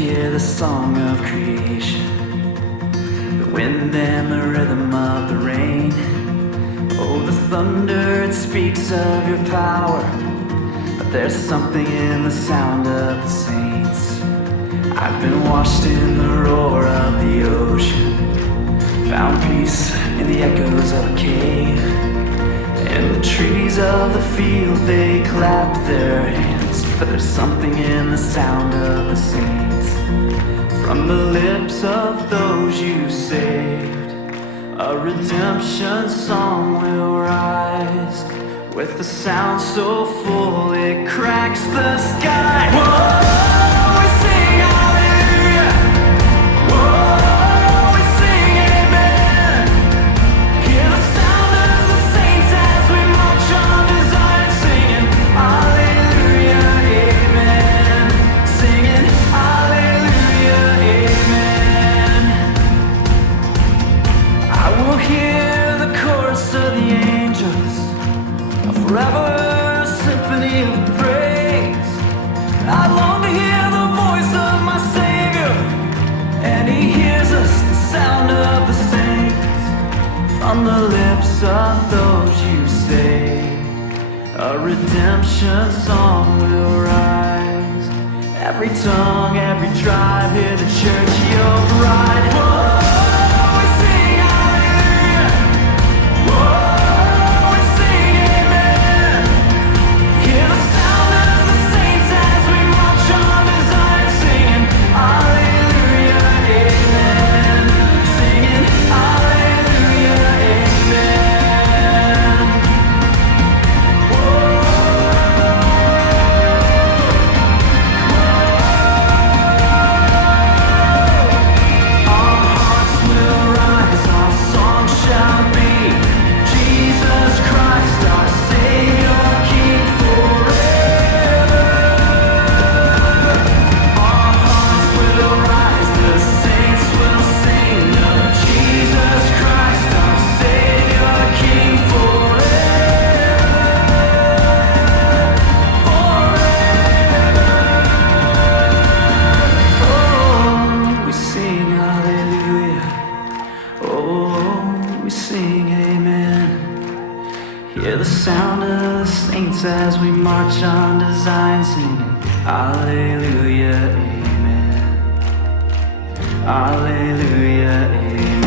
hear the song of creation, the wind and the rhythm of the rain. Oh, the thunder, it speaks of your power, but there's something in the sound of the saints. I've been washed in the roar of the ocean, found peace in the echoes of a cave. And the trees of the field, they clap their hands, but there's something in the sound of the saints. From the lips of those you saved, a redemption song will rise, with a sound so full it cracks the sky. Whoa, we sing hallelujah. Whoa, we sing amen. Hear the sound of the saints as we march on to Zion, singing hallelujah, amen. Singing hallelujah, amen. I will hear the chorus of the angels, a forever symphony of praise. I long to hear the voice of my Savior, and He hears us, the sound of the saints. From the lips of those you saved, a redemption song will rise. Every tongue, every tribe, hear the church, your bride. Whoa, we sing hallelujah. Whoa, we sing amen. Hear the sound of the saints as we march on to Zion, singing hallelujah, amen. Singing hallelujah, amen. Whoa. Our hearts will rise, our song shall be Jesus Christ, our Savior, King forever. Our hearts will rise, the saints will sing of Jesus Christ, our Savior, King forever. Oh, we sing hallelujah. Oh, we sing amen. Hear the sound of the saints as we march on to Zion, singing hallelujah, amen. Hallelujah, amen.